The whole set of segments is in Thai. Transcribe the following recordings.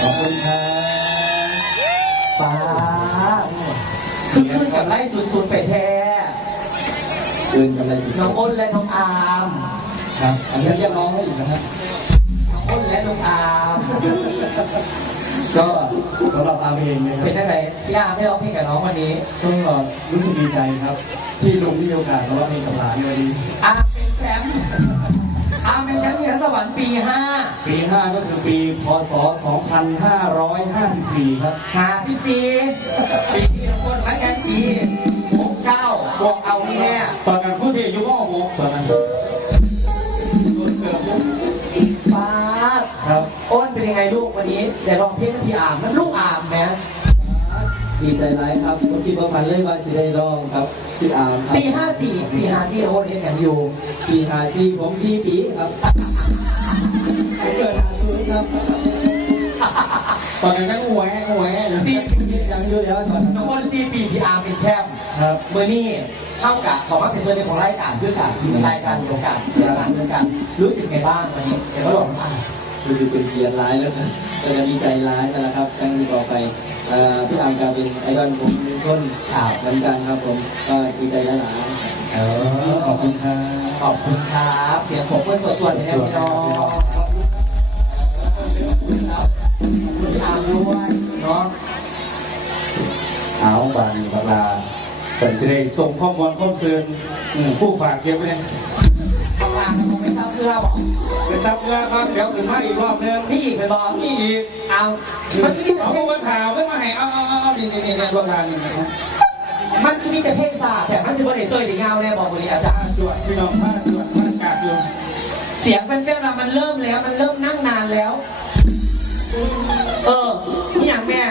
ขอบคุณครับป้าขึ้นกับไล่สุดๆไปแท้เดินกันอะไรสุดน้องอ้นและน้องอาร์มครับอันนี้เรียกน้องได้อีกนะครับน้องอ้นและน้องอาร์มก็สำหรับอาร์มเองนะครับเป็นยังไงพี่อาร์มได้ร้องเพลงกับน้องวันนี้ก็รู้สึกดีใจครับที่ลุงได้มีโอกาสมาร้องเพลงกับหลานวันนี้อาร์มเป็นแชมป์อาร์มเป็นแชมป์เหนือสวรรค์ปี5ปี5ก็คือปีพศ2554ครับ54ปีที่ทุกคนมาแข่งปี69บวกเอานี่แน่ตอนนั้นผู้ที่อายุก็6ตอนนั้นป้าครับอ้นเป็นยังไงลูกวันนี้ได้ร้องเพลงกับพี่อาร์มมันลูกอาร์มไหมดีใจร้ายครับผมคิดว่าพันเลยว่าสิได้ร้องครับพี่อาร์มครับปี54โอ้เรียนอย่างอยู่ปี54ผม4ปีครับเกิด50ครับตอนนั้นก็หวย4 ปียังอยู่แล้วตอนนั้นน้องอ้น4 ปีพี่อาร์มเป็นแชมป์ครับเมื่อนี้เท่ากับเขาว่าเป็นส่วนหนึ่งของรายการเพื่อการรายการเดียวกันรายการเดียวกันรู้สึกไงบ้างวันนี้เดี๋ยวก็หลงมารู้สึกเป็นเกียรติร้ายแล้วนะแล้วก็ดีใจร้ายนะครับตั้งที่ต่อไปพี่อาร์มก็เป็นไอดอลผมเป็นคนเหมือนกันครับผมก็ดีใจหลายๆขอบคุณครับขอบคุณครับเสียงผมเพื่อนส่วนๆนะครับพี่น้องขอบคุณครับคุณอาร์มด้วยเนาะเอาบางเวลาเป็นจะได้ส่งข้อมูลข้อมูลผู้ฝากเก็บไว้เลยทำงานคงไม่ทราบเพื่อบอกเป็นซับเงือครับเดี๋ยวขึ้นมาอีกรอบนึงนี่อีกไปบอกนี่อีกเอามันจะมีเอาพวกมันถามไม่มาให้เอานี่รวมกันมันจะมีแต่เพลงสาแต่มันจะบริเวณตัวอีกเงาแน่บอกบริอาจารย์ตรวจพี่น้องผ้าตรวจผ้ากาดอยู่เสียงเป็นๆมันเริ่มแล้วมันเริ่มนั่งนานแล้วนี่อย่างแม่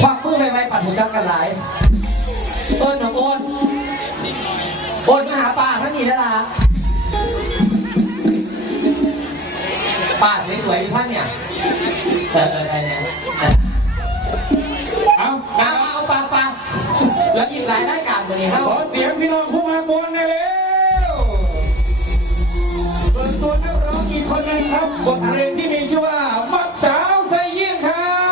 ควักมือไปปัดหูจักกันหลายน้องโอนมาหาป้าทั้งนี้แล้วล่ะป้าสวยๆอยู่ท่านเนี่ยอะไรเนี่ยเอาป้าแล้วอีกหลายรายการวันนี้ครับขอเสียงพี่น้องผู้มาบนได้แล้วเปิดตัวนักร้องอีกคนนึงครับบทเพลงที่มีชื่อว่ามักสาวใส่ยิ่งครับ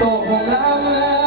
ตัวผมรัก